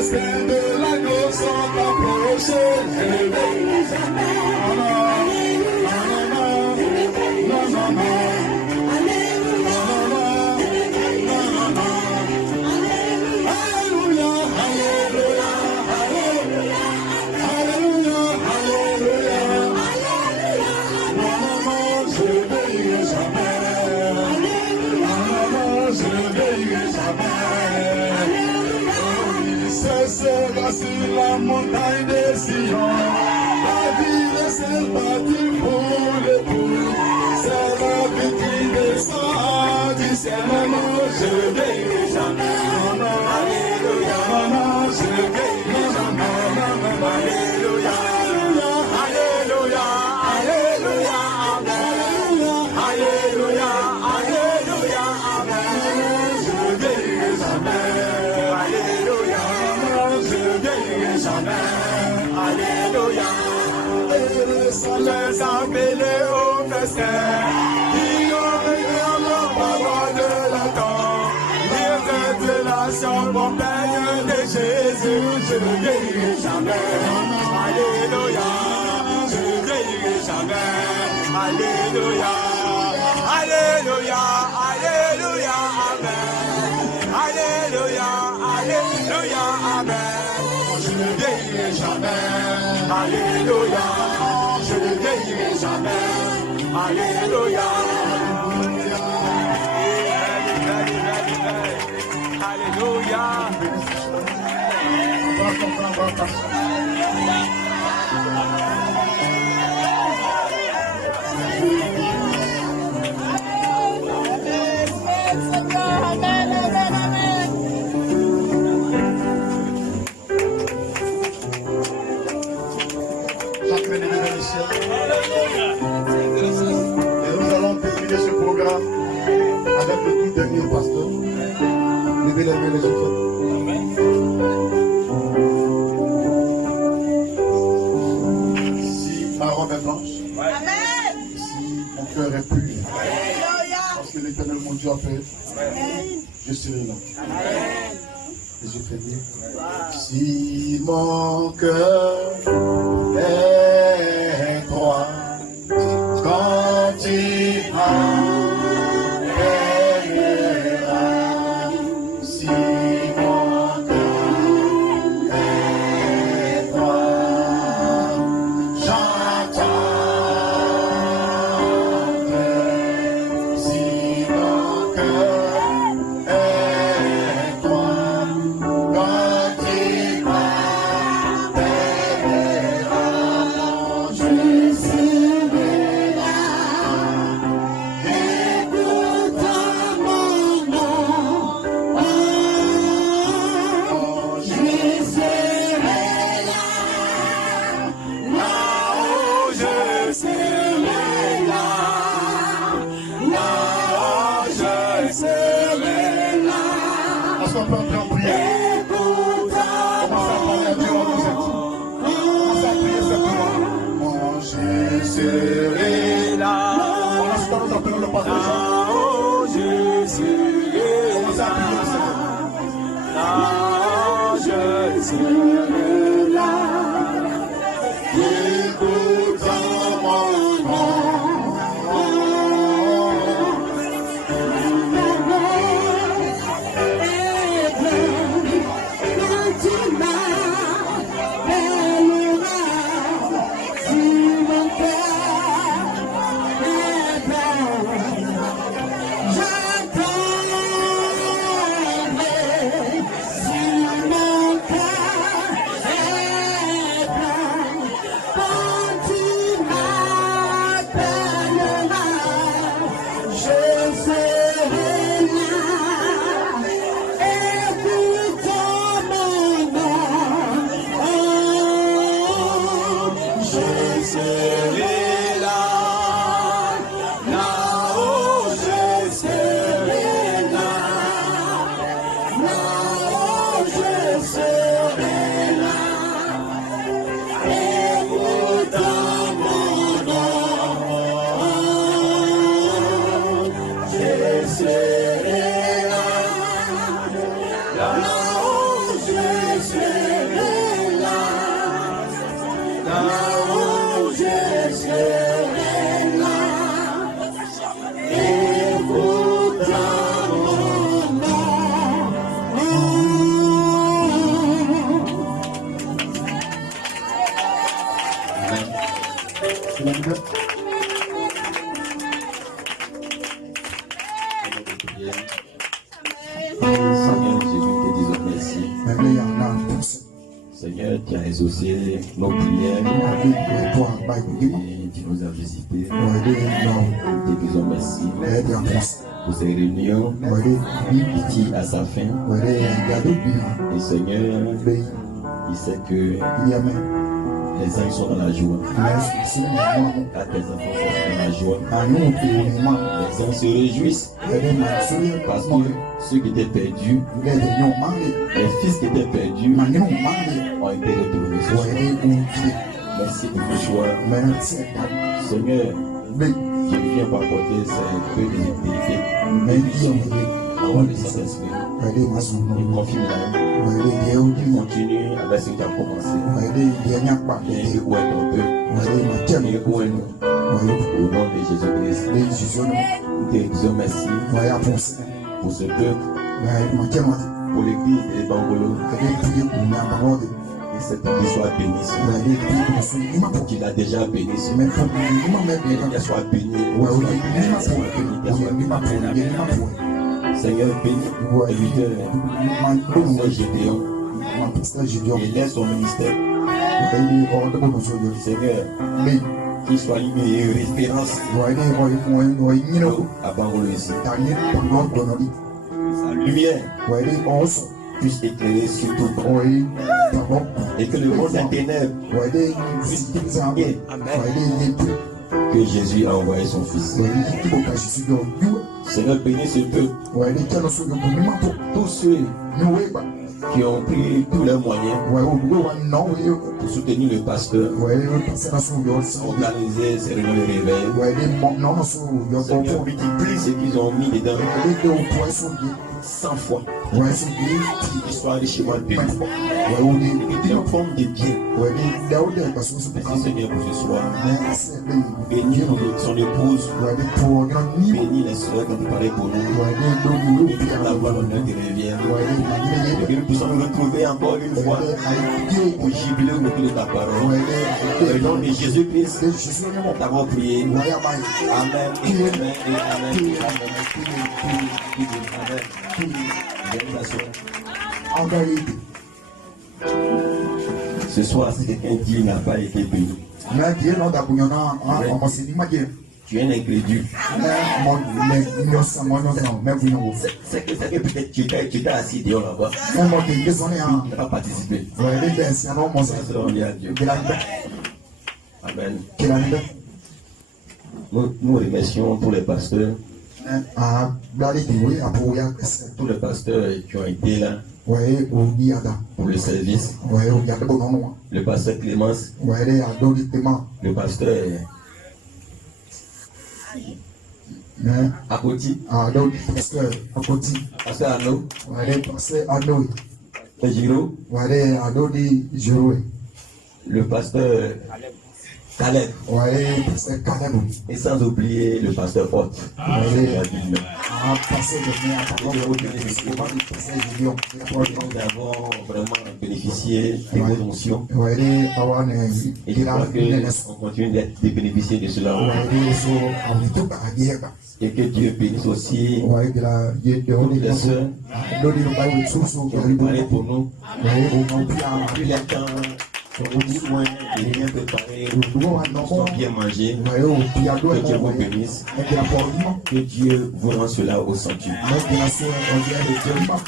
destin de l'agneau sont approchés. Je ne verrai jamais. Sur la montagne de Sion, la ville s'est bâtie pour l'époux. C'est la victoire de sang du ciel. Je ne verrai jamais. Alléluia, je ne verrai jamais. Alléluia, alléluia, alléluia, amen. Alléluia, alléluia, amen. Je ne verrai jamais. Alléluia. Alléluia, les appelés au festin, qui ont vécu la parole de la temps, les révélations vont plaire de Jésus, je ne vieillirai jamais. Alléluia, je ne vieillirai jamais. Alléluia, alléluia, alléluia, amen. Alléluia, alléluia, amen. Je ne vieillirai jamais. Alléluia, je ne vieillirai jamais. Alléluia. Alléluia. Et nous allons terminer ce programme avec le tout dernier pasteur. Levez les mains les enfants. Si ma robe est blanche, si mon cœur est pur, parce que l'Éternel mon Dieu a fait, je serai là. Les yeux fermés. Si mon cœur est droit, quand il m'appellera, si mon cœur est droit, j'attendrai. Si mon cœur est droit, quand il m'appellera, je serai là. Écoutant mon nom, oh, je serai là. Là où je serai là. Là où je serai là. Est-ce qu'on peut entrer en prière? Commencez à parler à Dieu en vous êtes. Commencez à prier simplement. Moi, je serai là. Pendant ce temps, nous appelons le pasteur Jean. Là où je serai. Commencez à prier le Seigneur. Là où je serai là. Écoutant mon nom. J'attendrai si mon cœur est Seigneur Jésus, te disons merci. Seigneur, tu as exaucé nos prières et tu nous as visités. Te disons merci pour ces réunions qui tirent à sa fin. Et Seigneur, il sait que les uns sont dans la joie. Car tes enfants sont dans la joie. Les uns se réjouissent parce que ceux qui étaient perdus, les fils qui étaient perdus, ont été retrouvés ce soir. Merci pour ce soir. Seigneur, je viens pour apporter ces peu de vérité. Parole de Saint-Esprit. Et confirme-la. Continue avec ce que tu as commencé. Et où est ton peuple? Et où est nous? Au nom de Jésus-Christ. Nous te disons merci pour ce peuple, pour l'église de Bangolo. Que cette église soit bénie. Qu'il a déjà béni. Qu'elle soit bénie. Seigneur, bénis Gédéon et laisse son ministère. Seigneur, qu'il soit une référence à Bangolo ici. Sa lumière puisse éclairer sur tout. Et que le monde des ténèbres puisse distinguer que Jésus a envoyé son Fils. Seigneur, bénis ce peuple. Tous ceux qui ont pris tous leurs moyens pour soutenir le pasteur, organiser ces réunions de réveil. Seigneur, multiplie ce qu'ils ont mis dedans 100 fois. Qu'ils soient richement bénis. Et qu'ils en forment de bien. Merci Seigneur pour ce soir. Bénis son épouse. Bénis les soeurs qui ont préparé pour nous. Et pour avoir l'honneur qui revient. Et nous puissions nous retrouver encore une fois pour jubiler au milieu de ta parole. Au nom de Jésus-Christ, nous t'avons prié. Amen et amen et amen. Ce soir, si quelqu'un dit n'a pas été béni, tu es un incrédule. C'est que peut-être tu étais assis dehors là-bas. Tu n'as pas participé. On dit à Dieu. Amen. Nous remercions tous les pasteurs. Tous les pasteurs qui ont été là pour le service. Le pasteur Clémence. Le pasteur Akoti. Pasteur Arnaud. Giro. Le pasteur Caleb. Et sans oublier le pasteur Hort. Nous avons vraiment bénéficié de vos notions. Et je crois qu'on continue de bénéficier de cela. Et que Dieu bénisse aussi toutes les sœurs qui ont préparé pour nous. Depuis le temps. Soin de bien préparer, sont bien mangés. Que Dieu vous bénisse. Que Dieu vous rend cela au sanctuaire. Que Dieu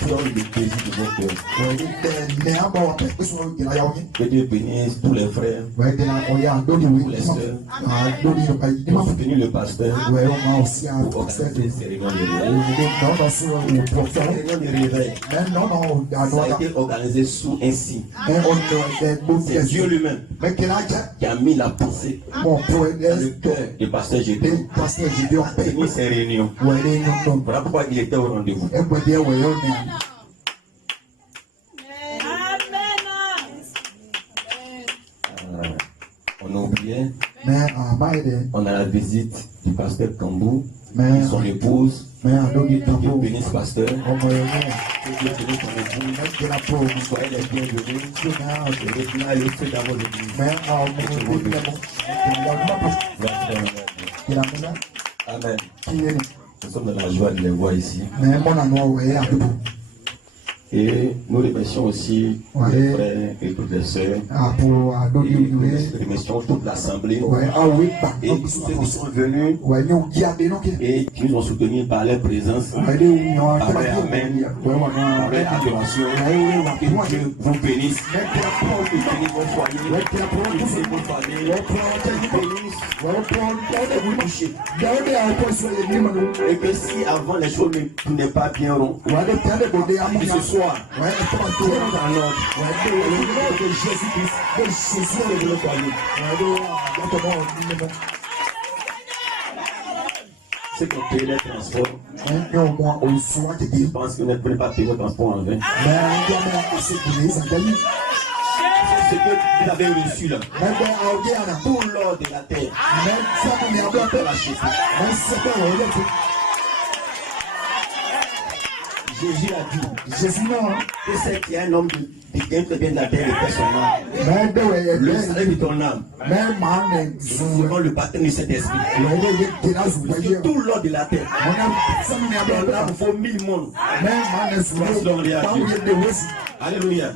donne le plaisir de vos cœurs. Que Dieu bénisse tous les frères, tous les sœurs, pour soutenir le pasteur, pour organiser ces réunions de réveil. Ça a été organisé sous un signe. C'est Dieu lui-même qui a mis la pensée dans le cœur du pasteur Gédéon à tenir ces réunions. Voilà pourquoi il était au rendez-vous. On a oublié, on a la visite du pasteur Kambou et son épouse. Que Dieu bénisse pasteur. Que Dieu bénisse ton épouse. Soyez les bienvenus. Et le feu dans vos églises. Amen. Nous sommes dans la joie de les voir ici. Et nous remercions aussi les frères et toutes les sœurs. Et nous remercions toute l'assemblée. Et tous ceux qui sont venus et qui nous ont soutenus par leur présence, par leur amen, par leur adoration. Que Dieu vous bénisse. Que Dieu bénisse vos foyers. Que Dieu bénisse vos familles. Et que si avant les choses n'est pas bien rond, que ce soit tout en ordre. Que Jésus-Christ de le foyer. C'est qu'on paye les transports. Je pense que vous n'êtes pas payé le transport en vain. C'est ce que vous avez reçu là. Tout l'or de la terre. Jésus a dit, que c'est qu'il y a un homme qui vient de la terre et fait son âme. Le salut de ton âme. Selon le baptême de cet esprit. Tout l'or de la terre. Ton âme faut 1000 mondes. Alléluia.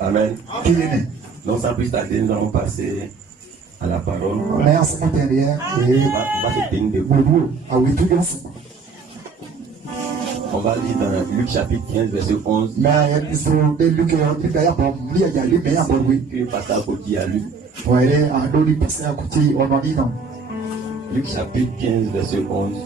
Amen. Amen. Donc sans plus tarder, nous allons passer à la parole. On va se tenir debout. On va lire dans Luc chapitre 15 verset 11. Que pasteur Koti a lu. Luc chapitre 15 verset 11.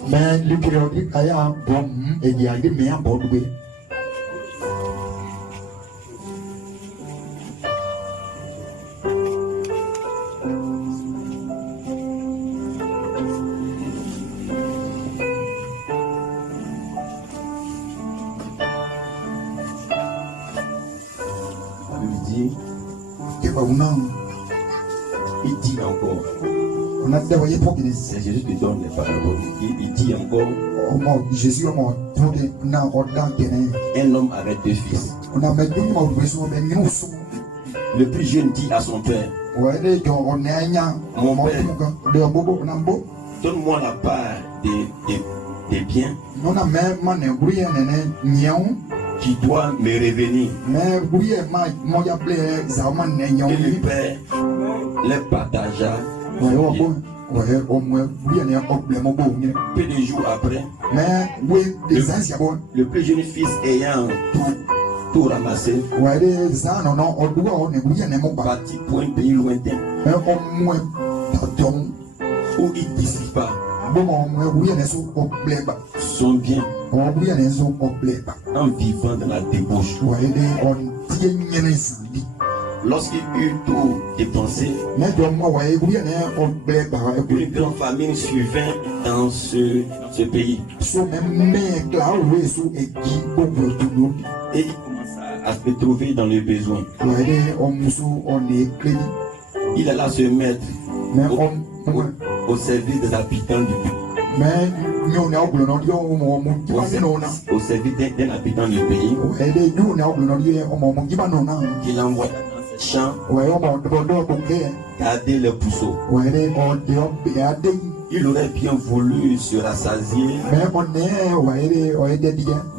Il dit encore. C'est Jésus qui donne les paroles. Il dit encore. Un homme avait 2 fils. Le plus jeune dit à son père, mon père, donne-moi la part des biens qui doit me revenir. Et le père les partagea. Peu de jours après, le plus jeune fils ayant tout ramassé, partit pour un pays lointain où il dissipa son bien en vivant dans la débauche. Lorsqu'il eut tout dépensé, une grande famine survint dans ce pays. Et il commença à se trouver dans le besoin. Il alla se mettre au service des habitants du pays. Au service d'un habitant du pays, qu'il envoya dans ses champs garder les pousseaux. Il aurait bien voulu se rassasier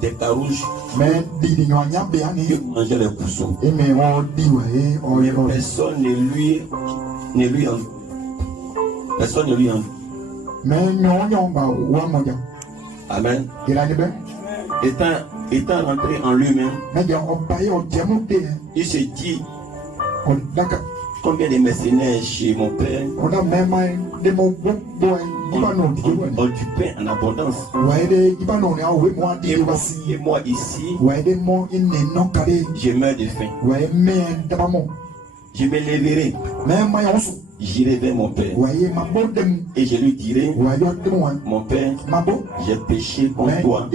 des carouges qui mangeaient les pousseaux. Mais personne ne lui en. Amen. Étant rentré en lui-même, il se dit, combien de mercenaires chez mon père ont du pain en abondance. Et moi ici, je meurs de faim. Je me lèverai. J'irai vers mon père et je lui dirai, mon père, j'ai péché contre toi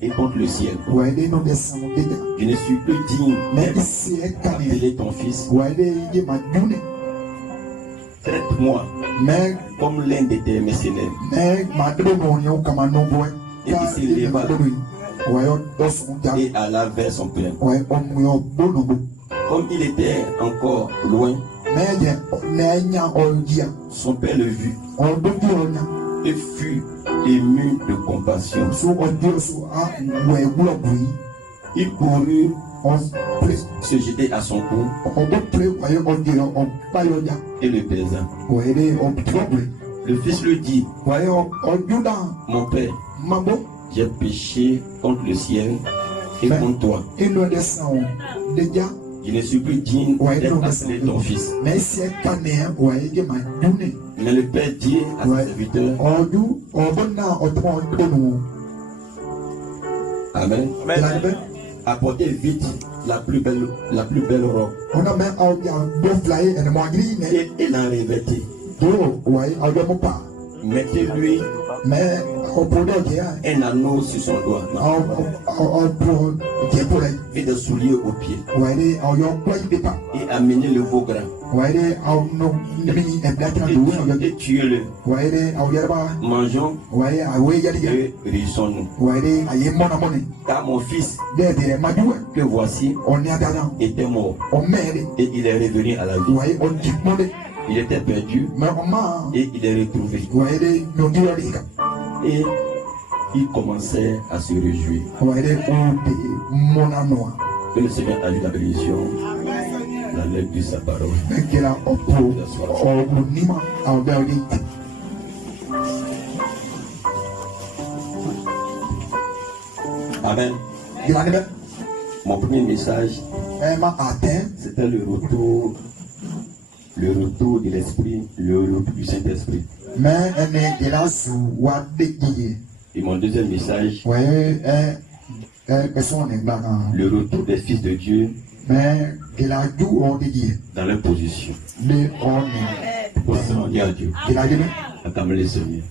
et contre le ciel. Je ne suis plus digne d'appeler ton fils. Traite-moi comme l'un de tes mercenaires. Et il se leva et alla vers son père. Comme il était encore loin, son père le vit et fut ému de compassion. Il courut se jeter à son cou et le baisa. Le fils lui dit: mon père, j'ai péché contre le ciel et contre toi. Je ne suis plus digne d'être appelé ton fils. Mais le père dit à ses serviteurs: Amen. Apportez vite la plus belle robe. Et l'en revêtez. Mettez-lui un anneau sur son doigt et des souliers aux pieds. Et amenez le veau gras. Et tuez-le. Mangeons et réjouissons-nous. Car mon fils que voici était mort et il est revenu à la vie. Il était perdu et il est retrouvé. Et il commençait à se réjouir. Que le Seigneur ajoute la bénédiction, la lettre de sa parole. Amen. Mon premier message, c'était le retour de l'Esprit, le retour du Saint-Esprit. Et mon deuxième message, le retour des fils de Dieu dans leur position. Pour dire à Dieu, acclamer le Seigneur.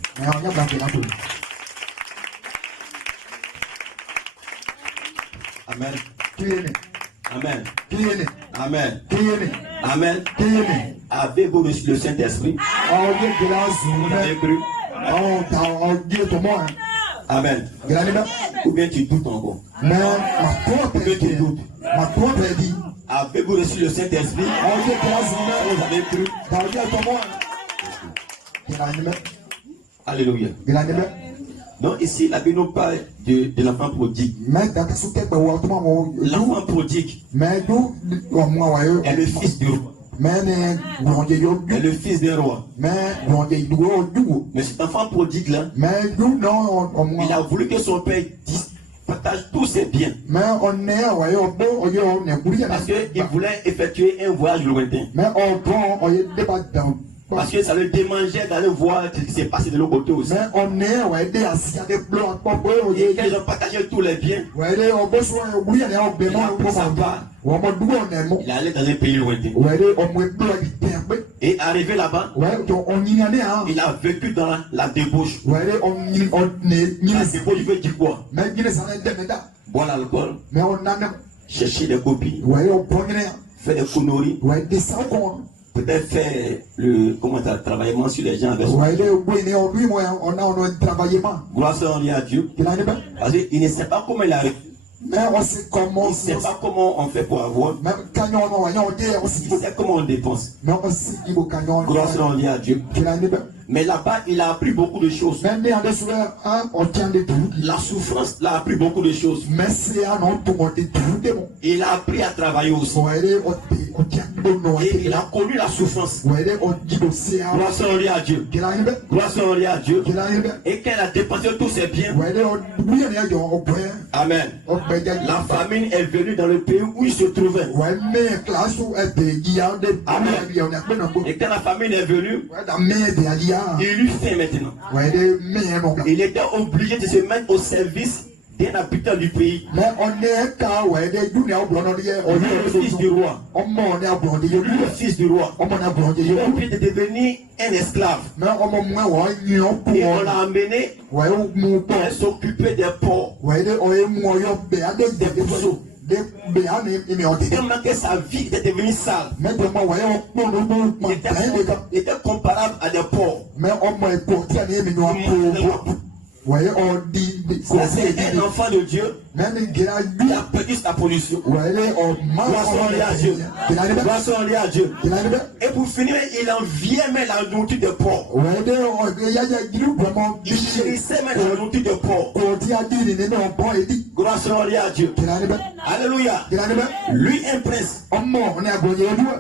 Amen. Amen. Amen. Amen. Avez-vous reçu le Saint-Esprit? Vous avez cru? Amen. Ou bien tu doutes encore? Ou bien tu doutes? Avez-vous reçu le Saint-Esprit? Vous avez cru? Alléluia. Donc ici, la Bible nous parle de l'enfant prodigue. L'enfant prodigue est le fils du roi. Est le fils d'un roi. Mais cet enfant prodigue là, il a voulu que son père partage tous ses biens. Parce qu'il voulait effectuer un voyage lointain. Parce que ça le démangeait d'aller voir ce qui s'est passé de l'autre côté aussi. Et quand ils ont partagé tous les biens, il a pris sa part. Il allait dans un pays lointain. Et arrivé là-bas, il a vécu dans la débauche. La débauche veut dire quoi? Boire l'alcool, chercher des copines, faire des conneries. Peut-être faire le travaillement sur les gens avec soi. Gloire soit à Dieu. Parce qu'il ne sait pas comment il arrive. Il ne sait pas comment on fait pour avoir. Il sait comment on dépense. Gloire soit à Dieu. Mais là-bas, il a appris beaucoup de choses. La souffrance l'a appris beaucoup de choses. Il a appris à travailler aussi. Et il a connu la souffrance. Gloire soit à Dieu. Gloire soit à Dieu. Et qu'elle a dépensé tous ses biens. Amen. La famine est venue dans le pays où il se trouvait. Amen. Et quand la famine est venue, il lui fait maintenant. Il était obligé de se mettre au service d'un habitant du pays. Le fils du roi. Le fils du roi. Il a obligé de devenir un esclave. Et on l'a amené pour s'occuper des porcs, des pousseaux. Tellement que sa vie était devenue sale. Il était comparable à des porcs. C'est un enfant de Dieu Il a perdu sa position. Gloire soit à Dieu. Gloire soit à Dieu. Et pour finir, il enviait même la nourriture de porc. Il chérissait même la nourriture de porc. Gloire soit à Dieu. Alléluia. Lui, un prince.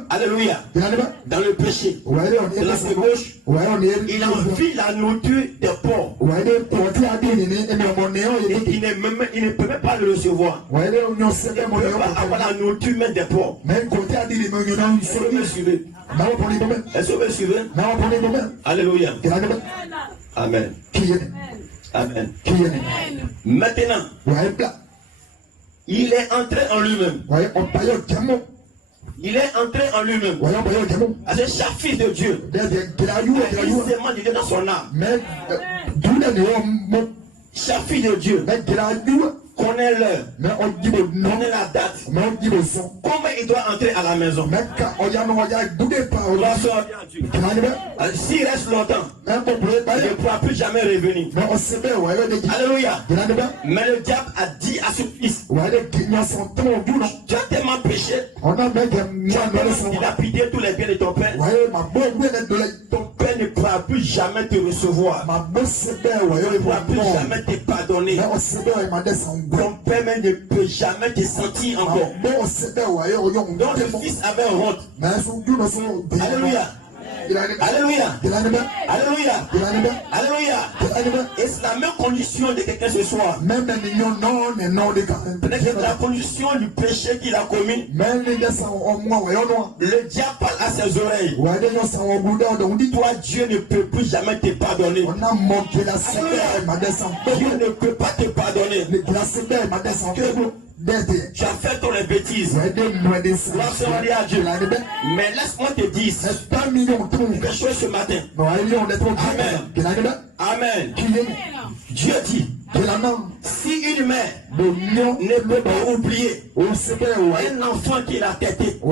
Alléluia. Dans le péché. De la gauche. Il envie la nourriture de porc. Et il ne peut même pas le recevoir. Il ne peut pas avoir la nourriture même des porcs. Est-ce que vous me suivez? Est-ce que vous me suivez? Alléluia. Amen. Amen. Maintenant, il est entré en lui-même. Il est entré en lui-même. C'est chaque fils de Dieu. Il demande de Dieu dans son âme. Chaque fils de Dieu connaît l'heure, connaît la date, comment il doit entrer à la maison. S'il reste longtemps, il ne pourra plus jamais revenir. Alléluia. Mais le diable a dit à son fils, tu as tellement péché, tu as dilapidé tous les biens de ton père. Ton père ne pourra plus jamais te recevoir. Il ne pourra plus jamais te pardonner. Ton père même ne peut jamais te sentir encore. Donc le fils avait honte. Alléluia. Alléluia. Alléluia. Alléluia. Et c'est la même condition de quelqu'un ce soir. Peut-être que la condition du péché qu'il a commis. Le diable parle à ses oreilles. Toi, Dieu ne peut plus jamais te pardonner. Dieu ne peut pas te pardonner. Tu as fait toutes les bêtises. Gloire à Dieu. Mais laisse-moi te dire quelque chose ce matin. Amen. Amen. Dieu dit, si une mère ne peut pas oublier un enfant qu'il a têté, je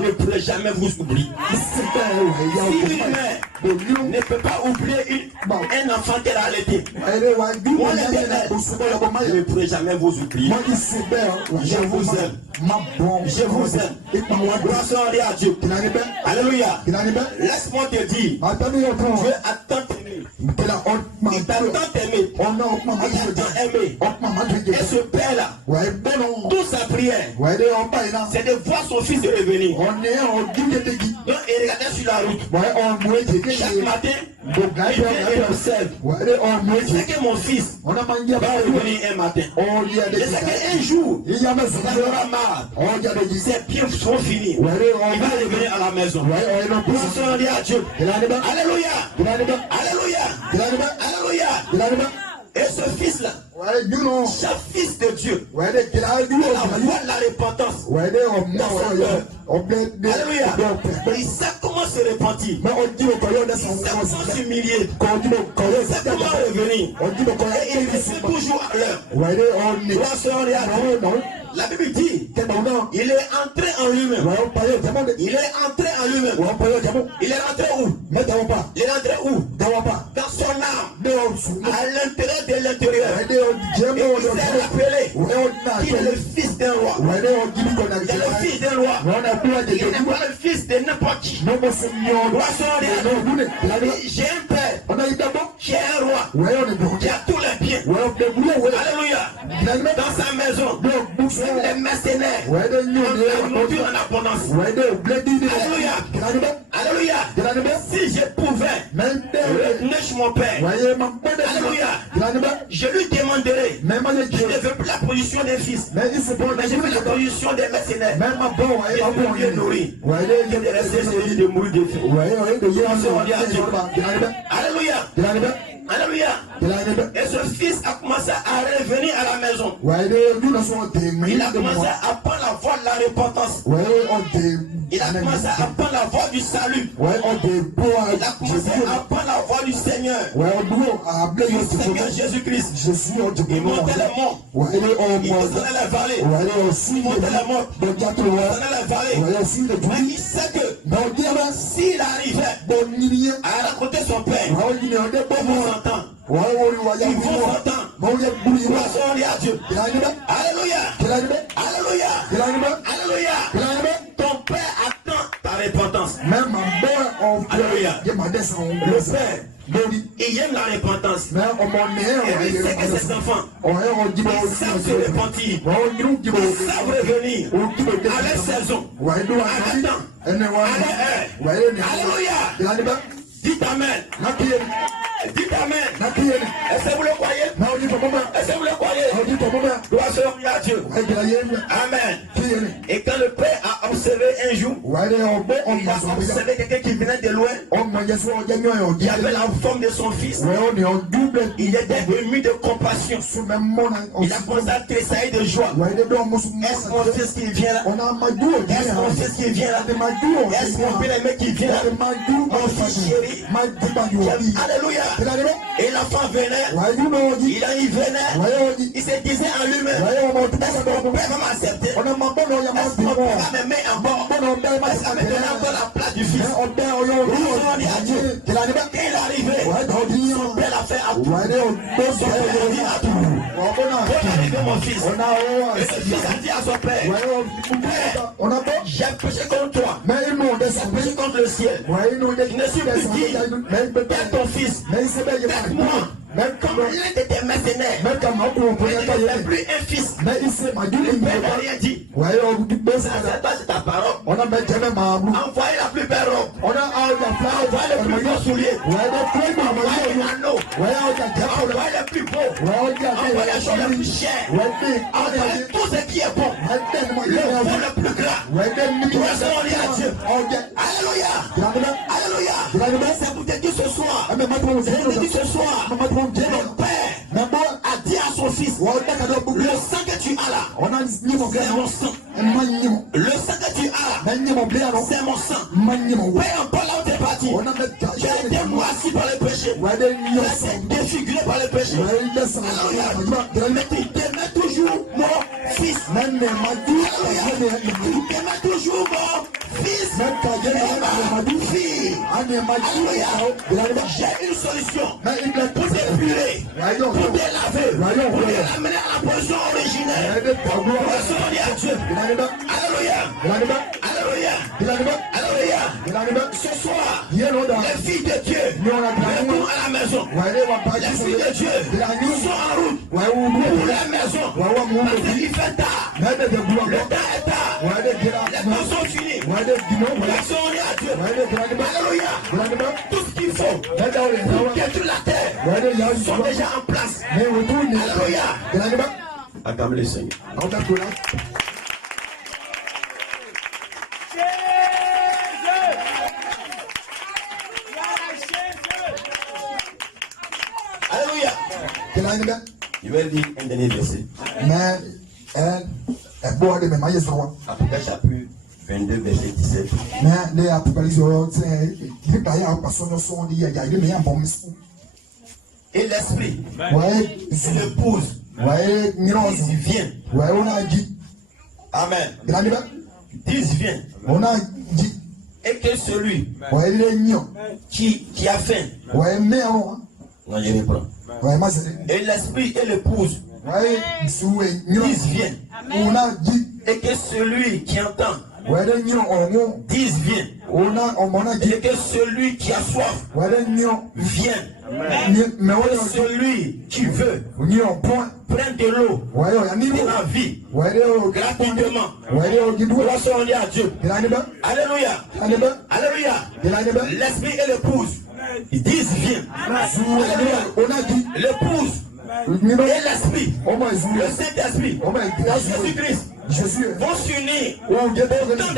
ne pourrai jamais vous oublier. Si une mère ne peut pas oublier un enfant qu'elle a allaité, je ne pourrai jamais vous oublier. Je vous aime. Je vous aime. Gloire à Dieu. Alléluia. Laisse-moi te dire, Dieu a tant aimé. Il t'a tant aimé. Il t'a tant aimé. Et ce père-là, toute sa prière, c'est de voir son fils revenir. Donc il regardait sur la route. Chaque matin, il vient et observe. Je sais que mon fils va revenir un matin. Je sais qu'un jour, il aura marre. Ses pieds sont finis. Il va revenir à la maison. Gloire à Dieu. Alléluia. Alléluia. Alléluia. Et ce fils-là, chaque fils de Dieu, il voit la repentance dans son cœur. Alléluia. Il sait comment se repentir. Il sait comment s'humilier. Il sait comment revenir. Et il reste toujours à l'heure. La Bible dit, il est entré en lui-même. Il est entré en lui-même. Il est rentré où? Il est rentré où? Dans son âme. À l'intérieur de l'intérieur. Et il s'est rappelé qu'il est le fils d'un roi. Il est le fils d'un roi. Il n'est pas le fils de n'importe qui. J'ai un père. J'ai un roi. Qui a tous les biens. Alléluia. Dans sa maison. Les mercenaires ont la nourriture en abondance. Alléluia. Alléluia. Si je pouvais retenir chez mon père, alléluia, je lui demanderais, je ne veux plus la position des fils, mais je veux la position des mercenaires. Et de bien nourrir. Que de rester celui de mourir de faim. Alléluia. Alléluia. Et ce fils a commencé à revenir à la maison. Il a commencé à prendre la voie de la repentance. Il a commencé à prendre la voie du salut. Il a commencé à prendre la voie du Seigneur. Le Seigneur Jésus-Christ. Il montait les monts. Il descendait les vallées. Il montait les monts. Il descendait les vallées. Mais il sait que s'il arrivait à raconter son père, ils vont s'entendre. Ils vont s'entendre. Gloire à Dieu. Alléluia. Alléluia. Alléluia. Ton père attend ta repentance. Alléluia. Le père, il aime la repentance. Et il sait que ses enfants, ils savent se repentir. Ils savent revenir à leur saison, à leur temps, à leur heure. Alléluia. Dites Amen. Dites Amen. Est-ce que vous le croyez? Est-ce que vous le croyez? Gloire à Dieu. Amen. Et quand le père a observé un jour, il a observé quelqu'un qui venait de loin. Il avait la forme de son fils. Il était ému de compassion. Il a commencé à tressaillir de joie. Est-ce mon fils qui vient là? Est-ce mon fils qui vient là? Est-ce mon bien-aimé qui vient là? Mon fils chéri. Alléluia. Et l'enfant venait. Il venait. Il se disait en lui-même, est-ce que mon père va m'accepter? Est-ce que mon père va m'aimer encore? Est-ce qu'il va me donner encore la place du fils? Il est arrivé. Son père l'a fait à tout. Son père a dit à tout. Arrivé mon fils. Et le fils a dit à son père, Père, j'ai péché contre toi. J'ai péché contre le ciel. Je ne suis plus digne d'être ton fils. Faites-moi comme l'un de tes mercenaires. Il n'est plus un fils. Le père n'a rien dit. C'est ta parole. Envoyez la plus belle robe. Envoyez le plus beau soulier. Envoyez l'anneau. Envoyez le plus beau. Envoyez la chose la plus chère. Envoyez tout ce qui est bon. Le bon le plus gras. Gloire à Dieu. Alléluia. Alléluia. C'est pour te dire ce soir. C'est pour te dire ce soir. Le père a dit à son fils, le sang que tu as là, c'est mon sang. Le sang que tu as là, c'est mon sang. Peu importe là où tu es parti, tu as été moisi par le péché. Tu as été défiguré par le péché. Alléluia. Mais tu t'aimes toujours mon fils. Alléluia. Tu t'aimes toujours mon fils. Alléluia. J'ai une solution pour t'épurer, pour te laver, pour te ramener à la position originelle. Alléluia. Alléluia. Alléluia. Ce soir, les filles de Dieu retournent à la maison. Les filles de Dieu sont en route pour la maison. Parce qu'il fait tard. Le temps est tard. Les temps sont finis. L'action est à Dieu. Alléluia. Tout ce qu'il faut pour détruire la terre sont déjà en place. Alléluia. Acclame le Seigneur. Alléluia. Je vais lire un dernier verset. Apocalypse chapitre 22, verset 17. Et l'esprit, et l'épouse, ils viennent. Amen. Ils viennent. Et que celui qui a faim, non, je reprends. Et l'esprit et l'épouse, ils viennent. Et que celui qui entend, disent viens. Et que celui qui a soif vienne. Que celui qui veut prenne de l'eau pour la vie gratuitement. Gloire à Dieu. Alléluia. Alléluia. L'esprit et l'épouse, ils disent viens. L'épouse et l'esprit, le Saint-Esprit, Jésus-Christ, vont s'unir au temps de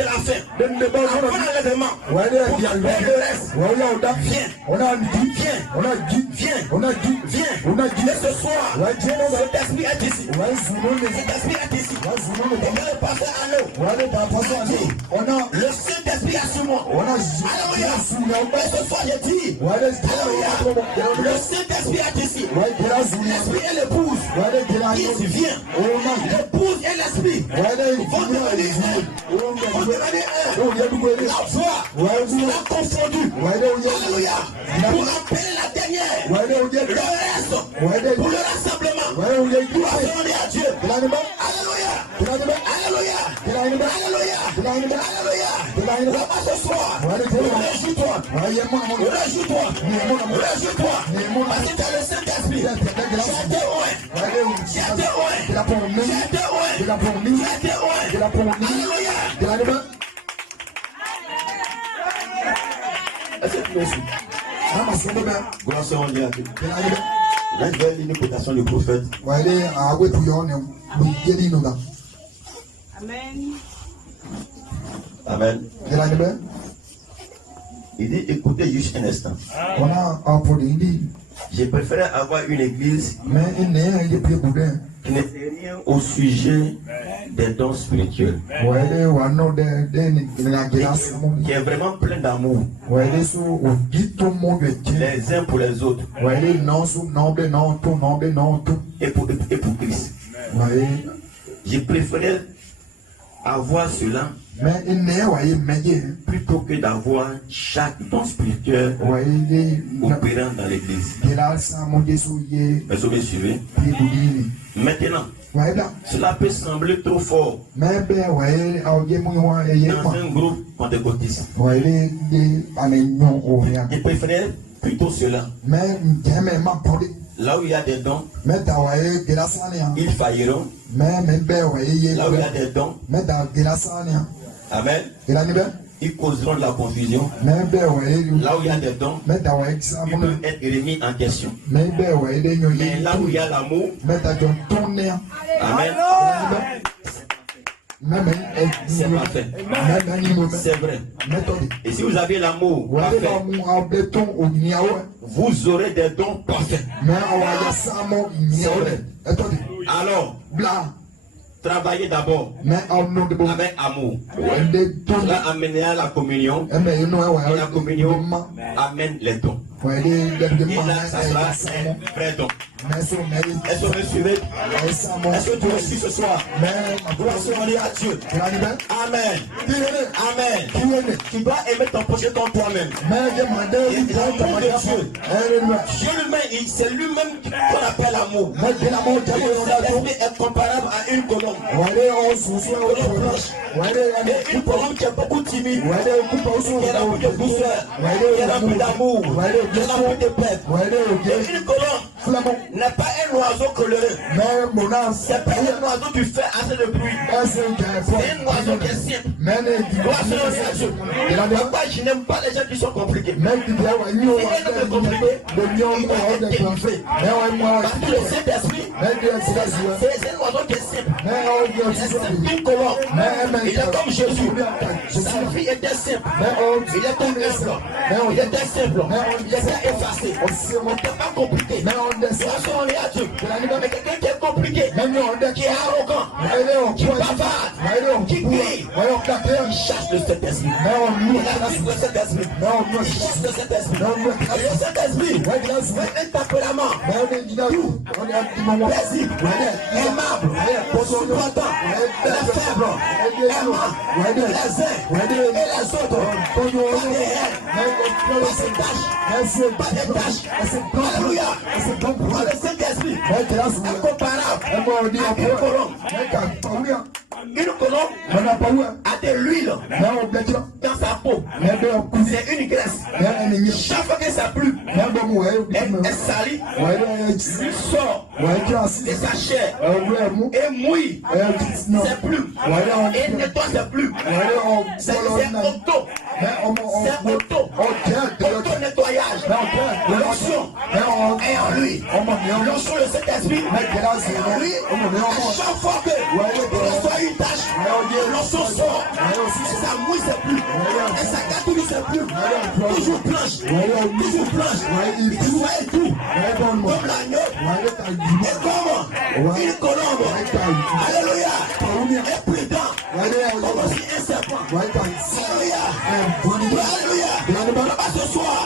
la fin, avant l'enlèvement, pour faire le reste. Viens, et ce soir, cet esprit est ici. Cet esprit est ici. Et quand le pasteur à l'eau, le Saint-Esprit est sur moi. Alléluia. Et ce soir, je dis, alléluia, le Saint-Esprit est ici. L'esprit et l'épouse, ils viennent. L'épouse et l'esprit vont devenir un. La voix sera confondue. Alléluia. Pour appeler la dernière, le reste, pour le rassemblement. Réjouis-toi. Réjouis-toi. Parce que tu as le Saint-Esprit. Tu as été oint. Tu as été oint. Tu as été oint. Alléluia. Est-ce que tu me suis? Gloire soit à Dieu. Là, je vais lire une quotation du prophète. Amen. Amen. Il dit, écoutez juste un instant. J'ai préféré avoir une église qui ne fait rien au sujet des dons spirituels, qui est vraiment plein d'amour les uns pour les autres et pour Christ. J'ai préféré avoir cela plutôt que d'avoir chaque don spirituel opérant dans l'église. Est-ce que vous me suivez? Maintenant, cela peut sembler trop fort dans un groupe pentecôtiste. Je préfère plutôt cela. Là où il y a des dons, ils failliront. Là où il y a des dons, amen, ils causeront de la confusion. Là où il y a des dons, ils peuvent être remis en question. Mais là où il y a l'amour, amen, c'est parfait. C'est vrai. Et si vous avez l'amour parfait, vous aurez des dons parfaits. C'est vrai. Alors, travaillez d'abord avec amour. Cela amènera la communion. Et la communion amène les dons. Et là, ça sera un vrai don. Est-ce que vous me suivez? Est-ce que tu me suis ce soir? Gloire soit à Dieu. Amen. Amen. Tu dois aimer ton prochain comme toi-même. Dieu lui-même, c'est lui-même qu'on appelle l'amour. L'esprit est comparable à une colombe. Et une colombe qui est beaucoup timide, qui est remplie de douceur, qui est remplie d'amour, qui est remplie de paix. Et une colombe n'est pas un oiseau coloré. C'est pas un oiseau qui fait assez de bruit. C'est un oiseau qui est simple. Pourquoi je n'aime pas les gens qui sont compliqués? Si un homme est compliqué, il est délivré. Parce que le Saint-Esprit, c'est un oiseau qui est simple. C'est une colombe. Il est comme Jésus. Sa vie était simple. Il était humble. Il était simple. Il était effacé. Il n'était pas compliqué. Mais quelqu'un qui est compliqué, qui est arrogant, qui bavarde, qui crie, il cherche le Saint-Esprit. Il cherche le Saint-Esprit. Il cherche le Saint-Esprit. Et le Saint-Esprit, un tempérament paisible, aimable, supportant, les faibles, aimant, les uns et les autres, pas des haines, pas des tâches. Alléluia. Le Saint-Esprit est incomparable à une colombe. Une colombe a de l'huile dans sa peau. C'est une graisse. Chaque fois que ça pue, elle salit, il sort de sa chair et mouille ses plumes et nettoie ses plumes. C'est auto. C'est auto-nettoyage. Lotion est en lui. Lotion le Saint-Esprit est en lui. À chaque fois que reçoit une tâche, lotion sort. Et ça mouille ses plumes. Et ça gâtouille ses plumes. Toujours blanche. Toujours blanche. Toujours et tout. Comme l'agneau. Et comme une colombe. Alléluia. Et prudent. Comme aussi un serpent. Alléluia. Alléluia. Ce soir,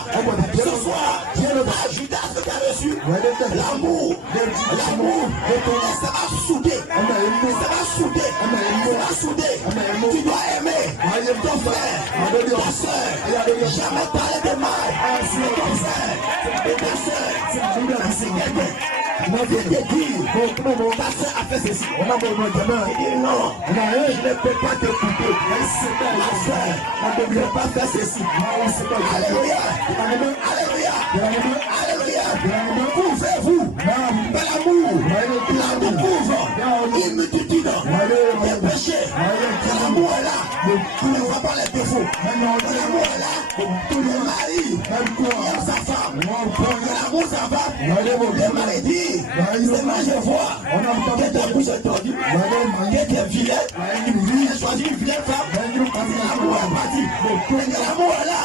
Dieu ne va ajouter à ce que tu as reçu. L'amour. Ça va souder. Tu dois aimer ton frère, ta soeur. Jamais parler de mal de ton frère, de ta soeur. C'est quelqu'un viens te dire, ta soeur a fait ceci. Il dit non, je ne peux pas t'écouter. Ma soeur ne peut pas faire ceci. Alléluia, alléluia, alléluia. Couvrez-vous par l'amour. L'amour couvre une multitude de péchés. L'amour est là. Tu ne vois pas les défauts. L'amour est là. Tout le mari aime sa femme. L'amour sa femme. Les maladies. C'est moi je vois. Que ta bouche est tordue. Que tu es vilaine. Tu as choisi une vilaine femme. L'amour est parti. L'amour est là.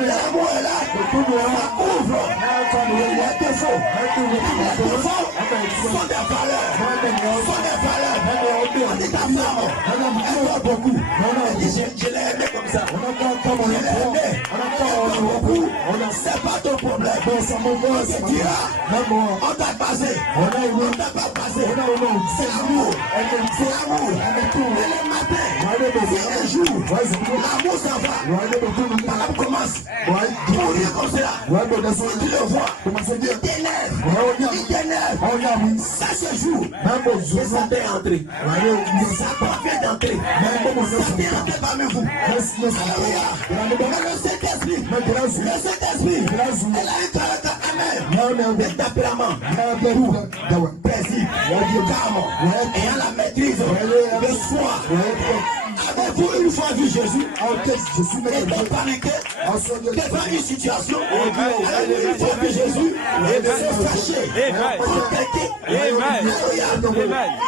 L'amour est là. Ça couvre. Les défauts. Les défauts sont des valeurs. Sont des valeurs. On dit ta femme. Elle doit beaucoup. Je l'ai aimé comme ça. Je l'ai aimé. Beaucoup. C'est pas ton problème. On se dira. On t'a basé. On t'a pas basé. C'est l'amour. C'est l'amour. Et le matin, c'est un jour. L'amour s'en va. L'amour commence. Pour dire comme cela. Tu le vois. Il t'énerve. Ça se joue. Et ça t'est entré. Ça parvient d'entrer. Ça t'est entré parmi vous. Alléluia. Le Saint-Esprit. Le Saint-Esprit. Elle a un caractère amer. Des tempéraments. Paisible. Calme. Ayant la maîtrise. Le soin. Avez-vous une fois vu Jésus étant paniqué devant une situation? Avez-vous une fois vu Jésus se fâcher, embêté?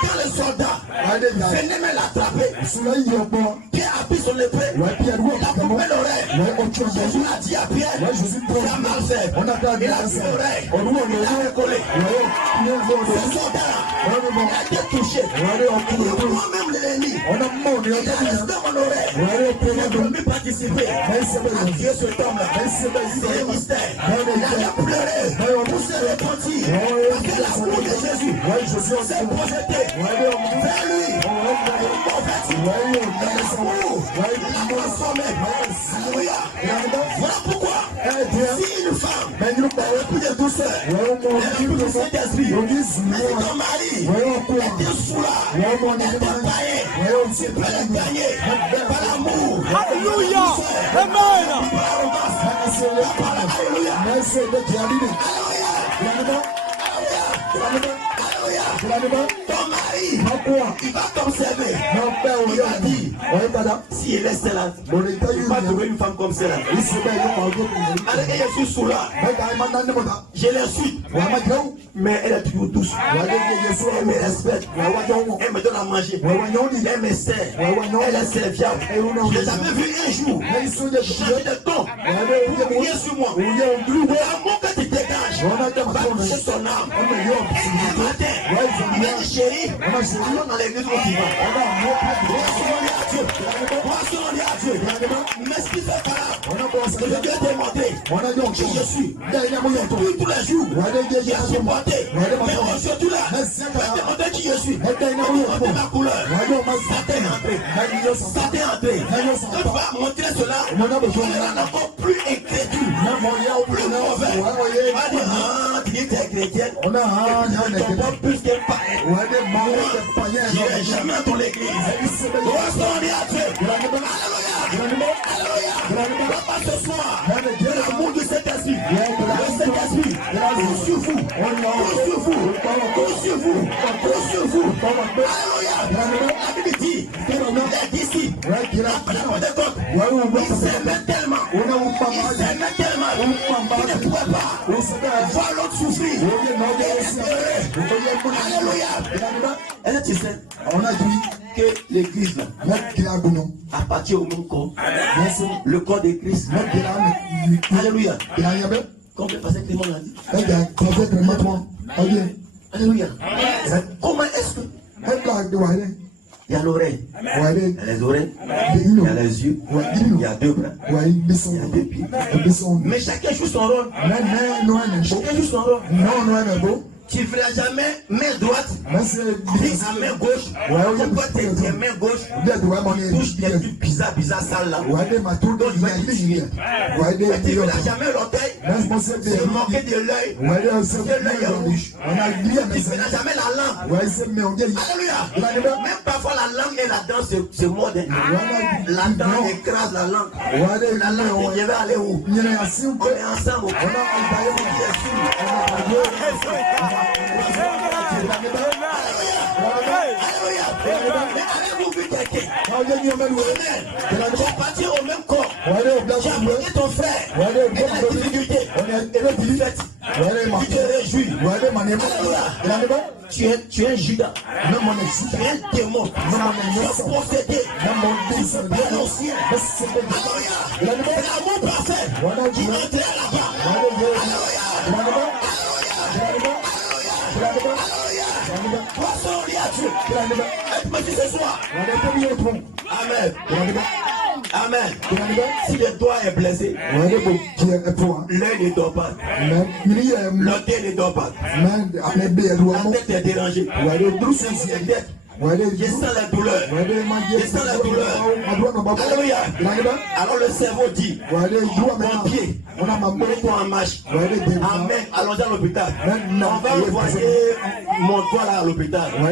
Quand le soldat venait me l'attraper, Pierre a pris son épée, il a coupé l'oreille. Jésus a dit à Pierre, tu as mal fait. Il a pris l'oreille, il a recollé. Ce soldat-là, il a été touché. Moi-même l'ennemi, il a resté mon oreille. Il a voulu participer à tuer ce homme-là. C'est un mystère. Il a pleuré pour se repentir. Parce que l'amour de Jésus s'est projeté vers lui. Il a transformé. Alléluia. Voilà pourquoi si une femme aurait plus de douceur, elle a plus de Saint-Esprit, mais si ton mari était soulard, était païen, tu peux le gagner par l'amour. Alléluia. Amen. Ton mari, il va t'observer. Il va dire, si elle est excellente, il va trouver une femme comme celle-là. Malgré que je suis sous là, je l'ai su, mais elle est toujours douce. Elle me respecte, elle me donne à manger, elle me sert, elle est serviable. Je l'ai jamais vu un jour changer de ton pour prier sur moi. L'amour que tu dégages va toucher son âme. Le matin, il m'a dit chérie, allons dans l'église où tu vas. Mais ce qui fait pas là, je viens te montrer qui je suis. Depuis tous les jours, j'ai supporté. Mais aujourd'hui là, je vais te montrer qui je suis. Je vais te montrer ma couleur. Ça t'est entré. Ça t'est entré. Quand tu vas montrer cela, tu seras encore plus incrédule, plus mauvais. Tu vas dire, ah, tu dis que tu es chrétienne. Tu comprends plus qu'un païen. Je n'irai jamais dans l'église. Restons à Dieu. Alléluia. Alléluia. Papa, ce soir, l'amour de cet esprit. Le Saint-Esprit, sur vous. Sur vous. Sur vous. Sur vous. Alléluia. La Bible dit, les disciples, après la Pentecôte, ils s'aimaient tellement. Ils s'aimaient tellement. Ils ne pouvaient pas voir l'autre souffrir. Alléluia. Et tu sais, on a dit que l'église appartient au même corps. Le corps de Christ. Alléluia. Comme le pasteur Clément l'a dit. Alléluia. Comment est-ce que il y a l'oreille, il y a les oreilles, il y a les yeux, il y a deux bras, il y a deux pieds. Mais chacun joue son rôle. Chacun joue son rôle. Tu ne feras jamais main droite, puis à main gauche. Pourquoi tes mains gauche touchent des trucs bizarres sales là. Donc je vais te tuer. Tu ne feras jamais l'orteil, se moquer de l'œil. L'œil est rouge. Tu ne feras jamais la langue. Alléluia. Même parfois la langue et la dent se mordent. La dent écrase la langue. La langue, je vais aller où? On est ensemble. Avez-vous vu quelqu'un? Tu vas partir au même corps. Tu as pris ton frère. Et la difficulté. Tu te réjouis. Tu es un Judas. Tu es un démon. Tu es possédé. Tu es un ancien. C'est l'amour parfait qui entrait là-bas. Poisson lié à Dieu. Aide-moi ce soir. Amen. Amen. Si le doigt est blessé, l'œil ne dort pas. L'orteil ne dort pas. La tête est dérangée. Je sens la douleur. Je sens la douleur. Alléluia. Alors le cerveau dit, mon pied, mets-toi en marche. Amen. Allons à l'hôpital. On va envoyer mon doigt là à l'hôpital. Il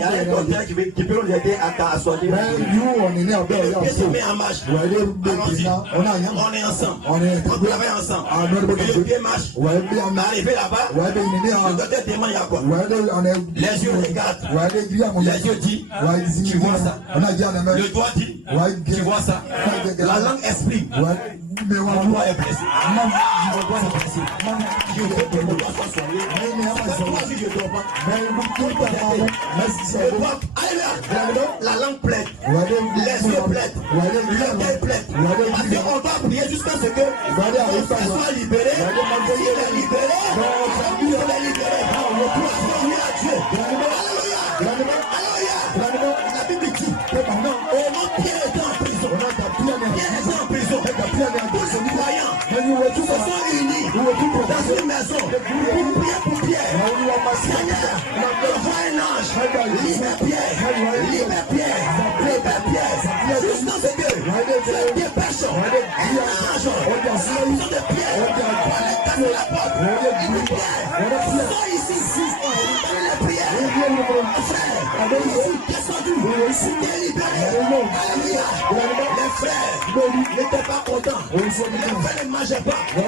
y a un docteur qui peut nous aider à soigner. Le pied se met en marche. Allons-y. On est ensemble. On travaille ensemble. Le pied marche. Arrivé là-bas, le docteur demande il y a quoi? Les yeux regardent. Les yeux dit, tu vois ça. Le doigt dit, tu vois ça. La langue exprime. Mon doigt est blessé. Mon doigt est blessé. Je veux que mon doigt soit soigné. Pourquoi si je ne dors pas? La langue plaide. Les yeux plaident. L'orteil plaide. On va prier jusqu'à ce que le frère soit libéré. S'il est libéré, on est libéré. Gloire à Dieu. Alléluia. La Bible dit, mon pied est en prison. Pierre est en prison. Tous les croyants se sont unis dans une maison pour prier pour Pierre. Seigneur, envoie un ange. Libère Pierre. Juste dans ce Dieu. Des personnes. Un ange. La maison de Pierre. Pour aller casser la porte. Il dit Pierre, sois ici. Les prières. Frère, ici, descendu. T'es libéré. Alléluia. Les frères n'étaient pas contents. Les frères ne mangeaient pas. Il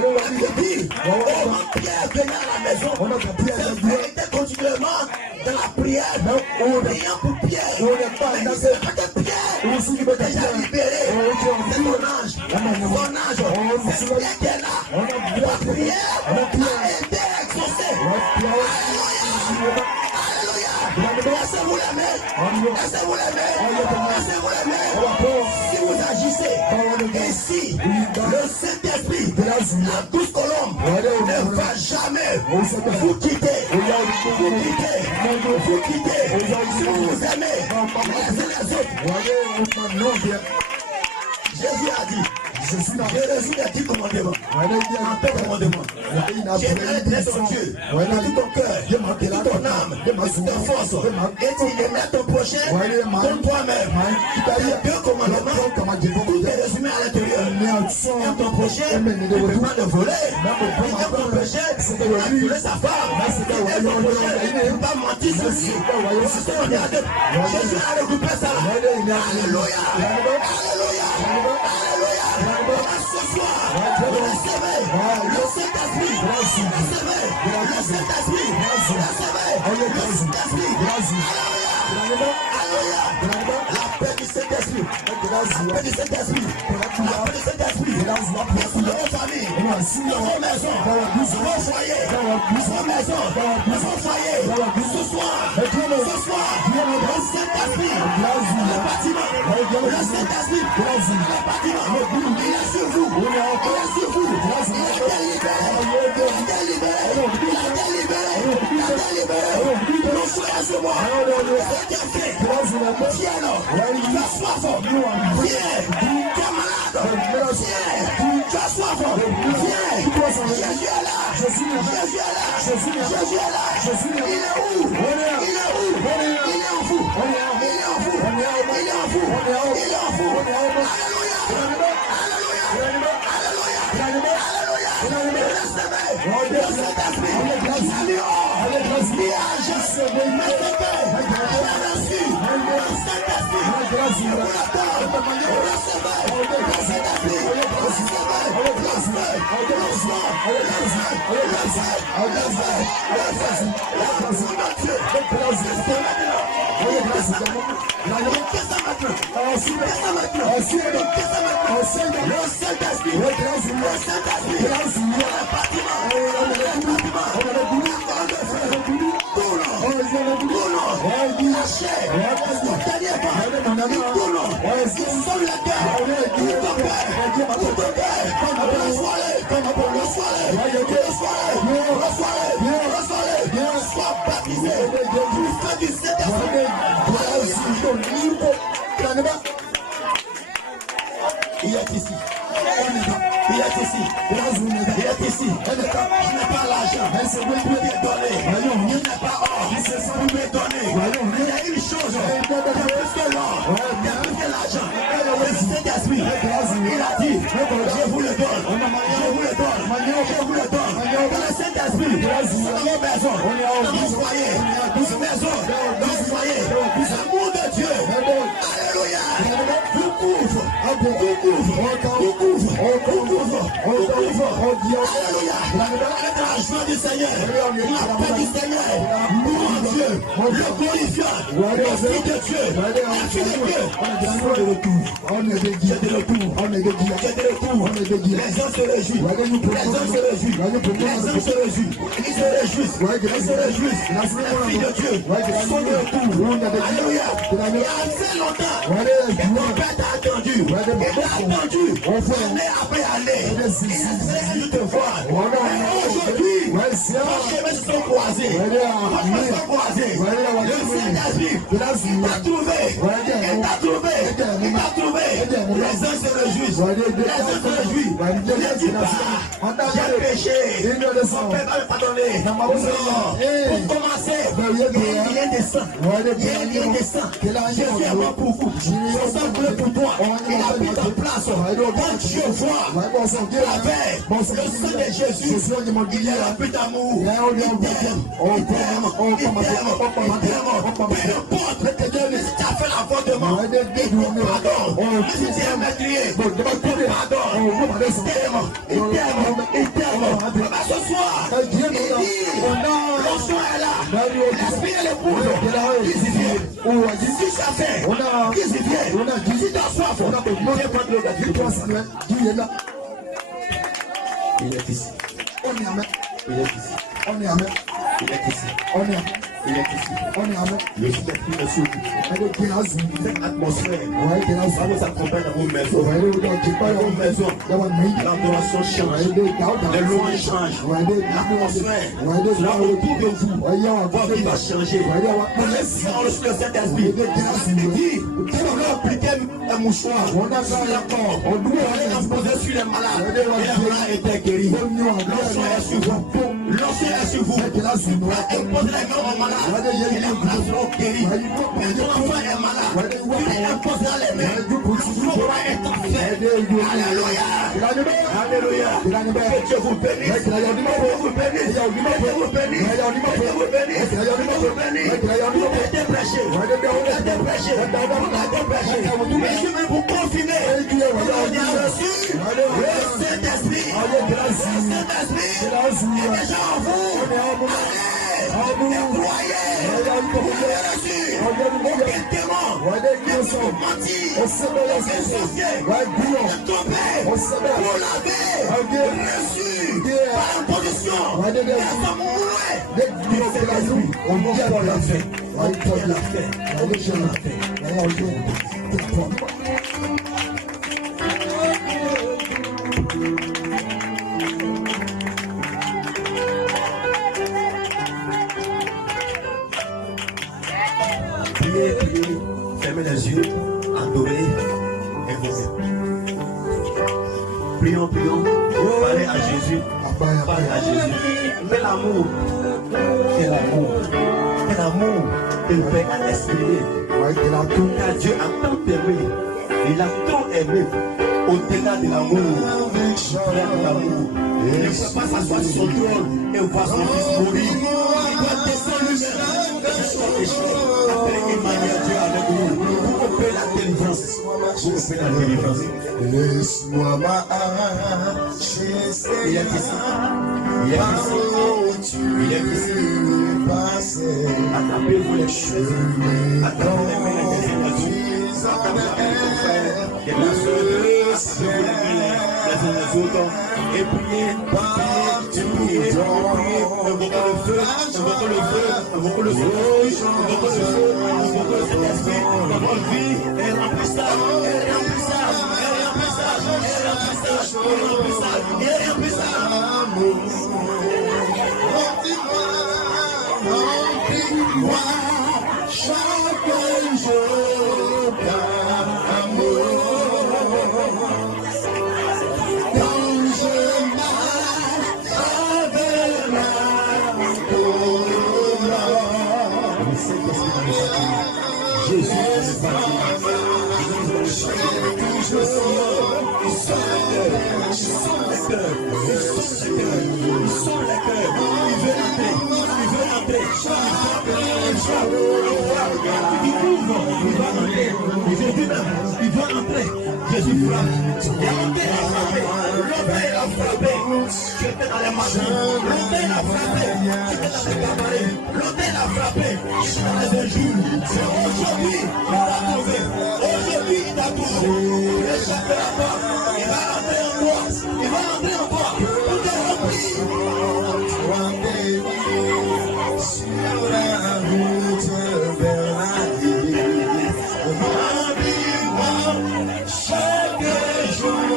dit, Pierre venait à la maison. Les frères étaient continuellement dans la prière. Priant pour Pierre. Mais il s'est fait que Pierre déjà libéré. C'est ton ange. C'est Pierre qui est là. La prière a été exaucée. Alléluia. Laissez-vous la main. Laissez-vous la main. Laissez-vous la main. Si vous agissez ainsi, le Saint-Esprit, la douce colombe, ne va jamais vous quitter. Vous quitter. Si vous vous aimez, les autres. Jésus a dit, Jésus a dit commandement. En paix commandement. J'aimerais ton Dieu, de tout ton cœur, de toute ton âme, de toute ta force. Et tu aimerais ton prochain comme toi-même. Deux commandements, tout est résumé à l'intérieur. Aime ton prochain, ne peut pas le voler. Aime ton prochain, ne peut pas violer sa femme. Aime ton prochain, ne peut pas mentir sur lui. Jésus a regroupé ça. Alléluia. Ce soir, recevez le Saint-Esprit. La paix du Saint-Esprit. La paix du Saint-Esprit. La paix du Saint-Esprit. Pour vos familles, pour vos maisons, pour vos foyers, pour vos maisons, pour vos foyers. Ce soir, le Saint-Esprit, le bâtiment, le Saint-Esprit, le bâtiment, il est sur vous. Il est sur vous. Il est libéré. Non, soyez sur moi. Viens alors. Tu as soif. Viens. Tu es malade. Viens. Tu as soif. Viens. Jésus est là. Jésus est là. Jésus est là. Jésus est là. Il est où? Il est où? Il est en vous. Il est en vous. Il est en vous. Il est en vous. Alléluia. Alléluia. Alléluia. Alléluia. Il est ici. Il est ici. Il est ici. Je n'ai pas l'argent. Je peux te donner. Je n'ai pas or. Je peux te donner. Il y a une chose. Il y a plus que l'or. Il y a plus que l'argent. Le Saint-Esprit, il a dit, je vous le donne. Je vous le donne. Je vous le donne. Dans le Saint-Esprit, dans nos maisons, dans nos foyers, dans nos maisons, dans nos foyers, l'amour de Dieu. Alléluia. Vous couvre. Vous couvre. Alléluia. Avec la joie du Seigneur, la paix du Seigneur, mon Dieu, le glorifiant, l'Esprit de Dieu, l'Esprit de Dieu. J'ai de retour. Les gens se réjouissent. Ils se réjouissent. L'Esprit de Dieu sont de retour. Alléluia. Il y a assez longtemps que mon père t'a attendu. Il t'a attendu. Année après année. Il essaie de te voir. Mais aujourd'hui, nos chemins se sont croisés. Le Saint-Esprit t'a trouvé. Il t'a trouvé. Les gens se réjouissent. Ne dis pas, j'ai péché. Mon père va me pardonner. Non. Pour commencer, il y a un lien de sang. Jésus est mort pour vous. Son sang coule pour toi. Il a pris ta place. Quand Dieu voit la paix, le sang de Jésus, il est rempli d'amour. Il t'aime. Peu importe, si tu as fait l'avortement, il te pardonne. Si tu es meurtrier, il te pardonne. Il t'aime. Mais ce soir, il dit, l'onction est là. L'esprit est l'épouse. Qui s'y vient? Si tu as faim, qui s'y vient? Si tu as soif, il est ici. On est amen. Il est ici. On est amen. Il est ici. On est amen. Il est ici. On est amen. Le Saint-Esprit est sur vous. Cette atmosphère, ça vous accompagne dans vos maisons. Dans vos maisons, l'adoration change. Les louanges changent. L'atmosphère sera autour de vous. Votre vie va changer. Pour les silences sur le Saint-Esprit. Il dit, on va appliquer un mouchoir sur la corde. On va poser sur les malades. Et les malades étaient guéris. L'onction est sur vous. L'onction est sur vous. Imposez les mains aux malades. Et les malades seront guéris. Et ton enfant est malade. Tu les imposeras les mains. Ton roi est en fait. Alléluia. Alléluia. Que Dieu vous bénisse. Que Dieu vous bénisse. Que Dieu vous bénisse. Que Dieu vous bénisse. Que Dieu vous bénisse. Tout a été prêché. Tout a été prêché. Tout a été prêché. Mais je vais vous confirmer. On a reçu le Saint-Esprit. Le Saint-Esprit est déjà en vous. Allez, croyez. Reçu. Aucun démon ne vous mentir. Aucun sorcier ne tromper. Vous l'avez reçu par imposition. Et ça mourait. On va la fait. On va la fait. Priez, fermez les yeux, adorez, invoquez. Prions, parlez à Jésus, parlez à Jésus. Mais l'amour. amour que le Père a exprimé. Car Dieu a tant aimé, il a tant aimé, au-delà de l'amour, au-delà de l'amour. Il ne peut pas s'asseoir sur son trône et voir son fils mourir. Il doit descendre lui-même, qu'il soit péché. Après Emmanuel, Dieu avec nous, pour opérer la délivrance. Pour opérer la délivrance. Laisse-moi marcher. Il est ici. Il est ici. Il est ici. Attrapez-vous les choses. Attrapez les mains des générations. Attrapez les frères, des personnes. Attrapez-vous les autres. Et priez, priez, invoquez le feu, invoquez le feu, invoquez le soleil, invoquez le feu, invoquez le Saint-Esprit dans votre vie, et remplissage, et remplissage, et remplissage, et remplissage, et remplissage, et remplissage. Remplis-moi chaque jour d'amour. Jésus est parti. Il va entrer. Jésus frappe. L'autel a frappé. J'étais dans les machines. L'autel a frappé. J'étais dans les cabarets. L'autel a frappé. J'étais dans les injures. Aujourd'hui, il t'a trouvé. Aujourd'hui, il t'a trouvé. Il est échappé à toi. Il va rentrer en toi. Il va rentrer en toi. Tout est rempli. Sur la route vers la vie. Remplis-moi chaque jour.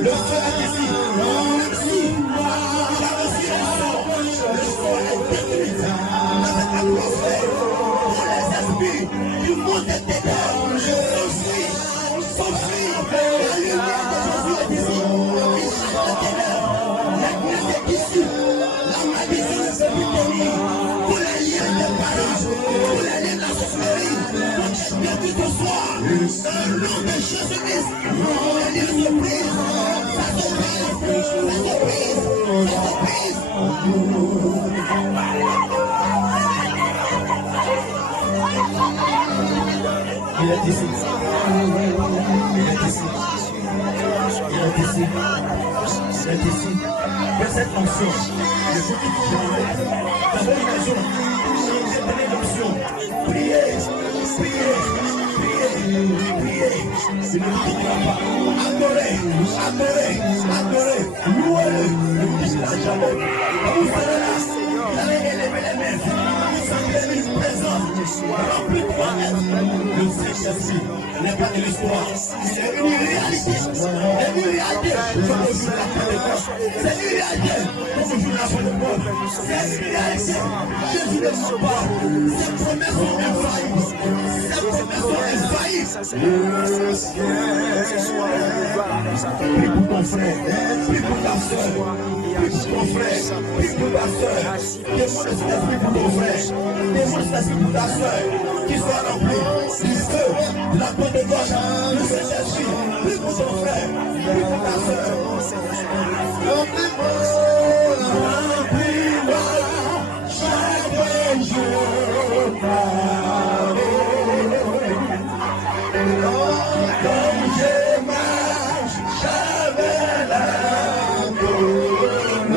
Le feu est ici. Merci. J'ai reçu le son est détruit. Dans cette atmosphère, dans les esprits du monde des ténèbres, s'enfuit. La lumière de Jésus est ici. Il chasse les ténèbres. L'église est ici. La malédiction ne peut plus tenir. Pour les liens de Paris, pour les liens de la sorcellerie, donc que tu sois, dans le nom de Jésus-Christ, pour les liens se brisent. Il est ici. Il est ici. Il est ici. Il est ici. Fais cette onction. Je vous dis que je vais. Une raison. Prenez l'onction. Priez. Priez. Priez. Priez. Il ne vous dira pas. Adorez. Adorez. Adorez. Louez-le. Ne dites pas jamais. Vous serez là. Vous allez élever les mains. Vous sentez une présence. Remplis-toi. Le Saint-Esprit n'est pas de l'histoire. C'est une réalité. C'est une réalité. C'est une réalité. Comme je la vois de moi. C'est une réalité. Jésus ne ment pas. Ses promesses sont infaillibles. Ses promesses sont infaillibles. Prie pour ton frère. Prie pour ta soeur. Prie pour ton frère. Prie pour ta soeur. Demande le Saint-Esprit pour ton frère. Demande le Saint-Esprit pour ta soeur. Qu'il soit rempli du feu, de la Pentecôte, le Saint-Esprit. Prie pour ton frère. Prie pour ta soeur. Remplis-moi chaque jour. Comme je marche, j'avais la colonne.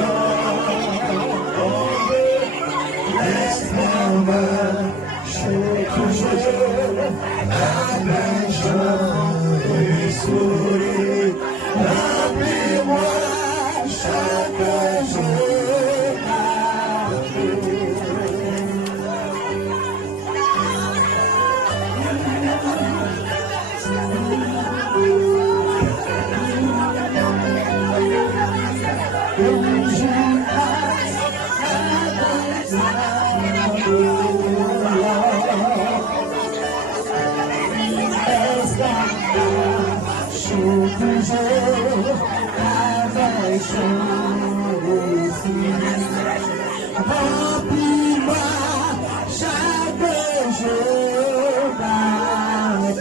Laisse-moi marcher toujours avec joie et sourire. Remplis-moi chaque jour. Toujours avec joie. Remplis-moi chaque jour d'amour.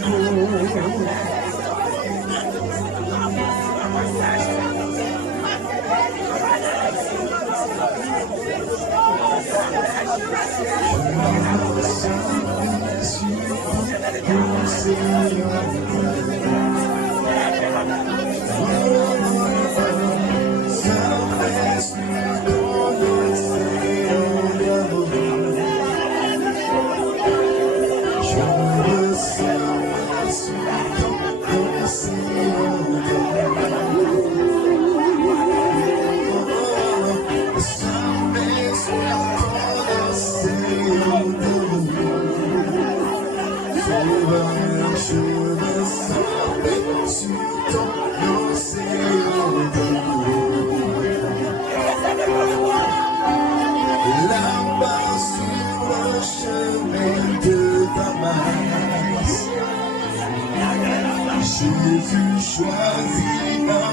Jésus choisit ma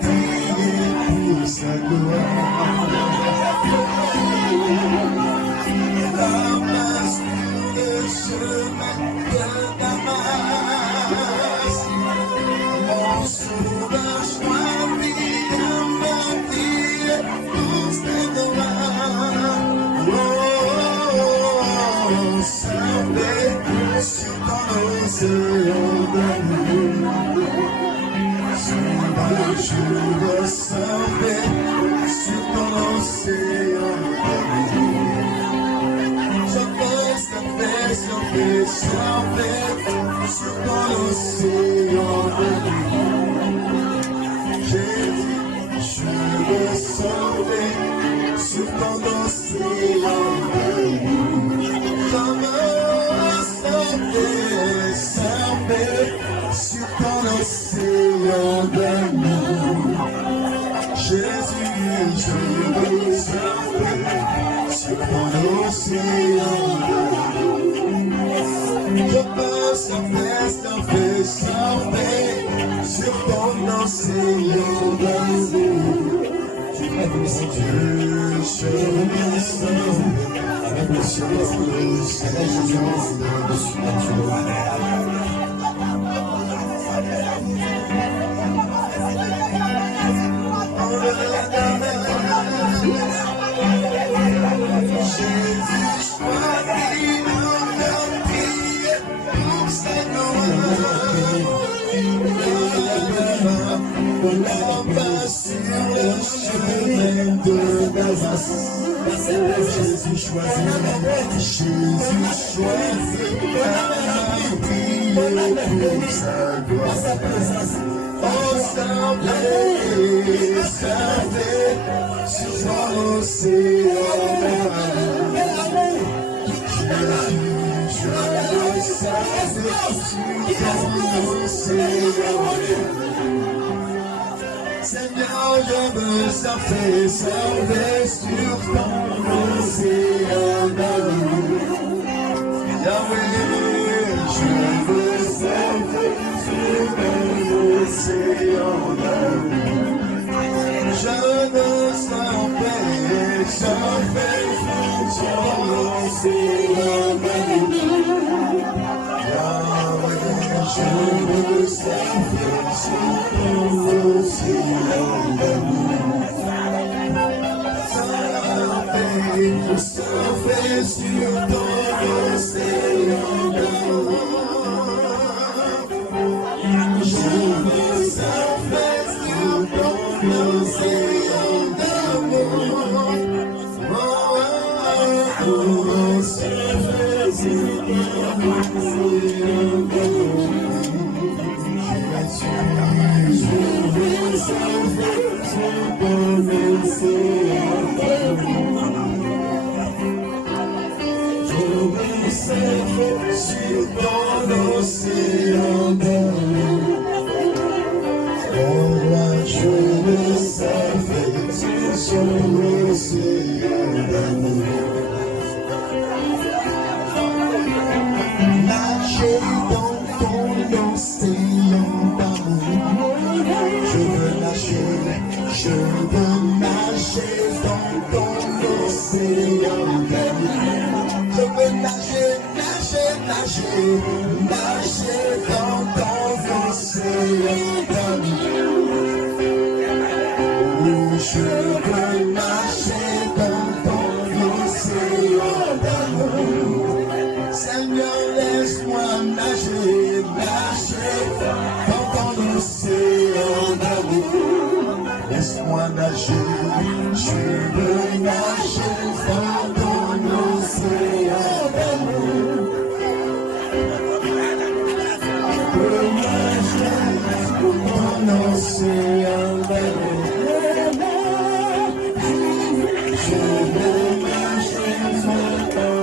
prière pour sa gloire. La main sur le chemin de Damas, mon sauveur choisit ma prière pour sa gloire. Oh, Saint-Père, sur ton océan d'amour, je veux sauver sur ton océan d'amour. Je veux sauver sur ton océan d'amour. J'ai dit, je veux sauver sur ton océan d'amour. Je veux sauver sur ton océan d'amour. Jésus, je veux sauver sur ton océan d'amour. Je peux sauver sur ton océan d'amour. Dieu, je veux sauver sur ton océan d'amour. Jésus choisit pour sa gloire. Oh, Saint-Père, sur ton océan d'amour. Je veux sauver sur ton océan d'amour. Seigneur, je veux sauver sur ton océan d'amour. Yahweh, je veux sauver sur ton océan d'amour. Je veux sauver sur ton océan d'amour. Yahweh, je veux sauver sur ton océan d'amour. Sauver sur ton océan d'amour. Je veux sauver sur ton océan d'amour. Oh, sauver sur ton océan d'amour. Je veux sauver sur ton océan d'amour. Sur ton océan d'amour. Oh roi, je veux sauver sur l'océan d'amour. Nager dans ton océan d'amour. Je veux nager nager dans ton océan d'amour. Je veux nager, nager, nager, nager dans ton océan d'amour. Je veux nager dans ton océan d'amour. Seigneur, laisse-moi nager, nager dans ton océan d'amour. Laisse-moi nager, je veux nager dans ton océan d'amour. Je veux nager dans ton océan d'amour. Je veux nager dans ton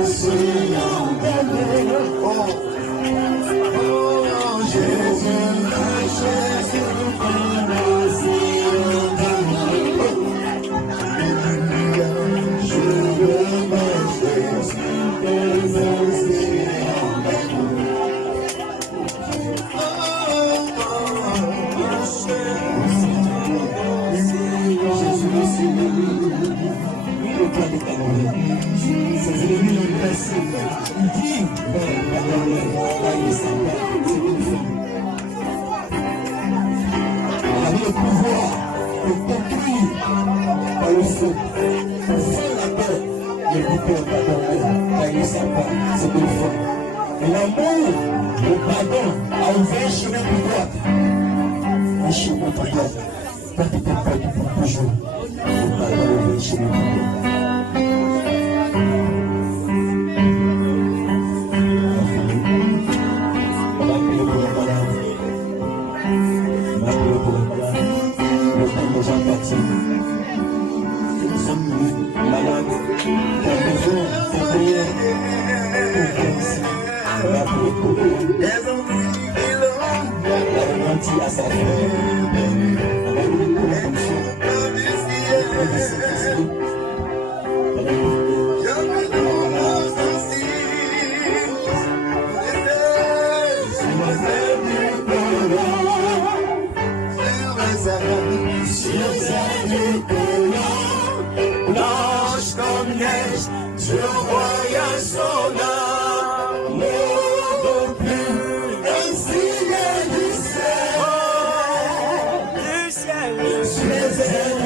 océan d'amour. Oh, je veux nager dans ton océan d'amour. Alléluia, je veux nager dans ton océan d'amour. Ses ennemis l'ont blessé. Il dit, elle avait le pouvoir de détruire par le feu. Pour faire la paix, les bouteilles pas dormir, car ils ne savent pas ce qu'ils font. Et l'amour, le pardon, a ouvert un chemin pour toi. Un chemin pour toi. Quand tu t'es perdu pour toujours, le pardon a ouvert un chemin pour toi. Nous sommes malades, nous avons besoin de prière pour la garantie à sa frère. Blanche comme neige, je voyage son amour plus un signe du ciel. Du ciel,